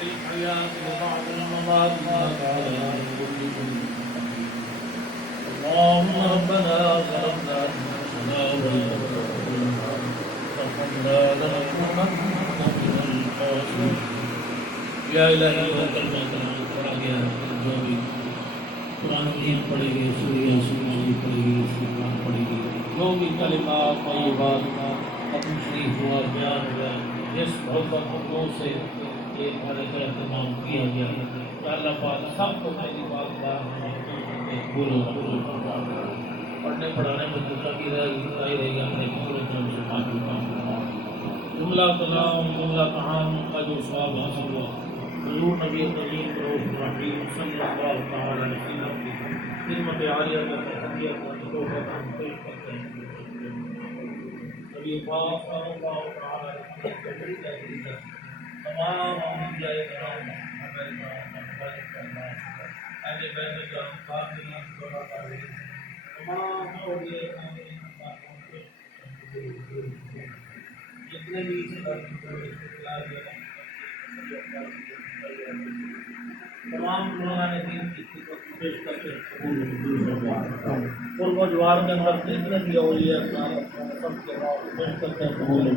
الحياة وبعد الممات اللهم ربنا ظلمنا أنفسنا وإن لم ترحمنا لنكونن من الخاسرين یا الہی وہ کلمہ کلام پڑھا گیا جو بھی قرآن کریم پڑھے گی سورہ یاسین شریف پڑھے گی استغفار پڑھے گی جو بھی کلمات طیبات ختم شریف ہوا بیان ہوا جس محبت کو سے ایک بھارے کا اہتمام کیا گیا کہ اللہ پاک سب کو میری بات بولو پڑھنے پڑھانے میں دوسرا کی رہی گا اپنے پورے مسلمان کی کام جملہ کلام جملہ کہان کا جو ثواب حاصل ہوا حضور نبی کریم رؤوف رحیم صلی اللہ تعالی علیہ وسلم کی خدمت عالیہ کا تحیہ کا توبہ ہم پیش کرتے ہیں نبی پاک صلی اللہ تعالی علیہ وسلم تمام انبیاء کرام ہمارے کرام اہل بیت کرام فاطمہ صلی تمام اولیاء جتنے بھی تمام لوگوں نے دین کی خدمت پیش کر کے قرب و جوار کے اندر جتنے بھی اولیاء کرام سب کے نام پیش کرتے ہیں قبول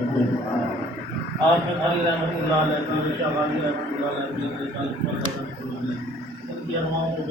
آپ علی رحمۃ اللہ علیہ شاہ غازی رحمۃ اللہ علیہ ان کی ارواحوں کو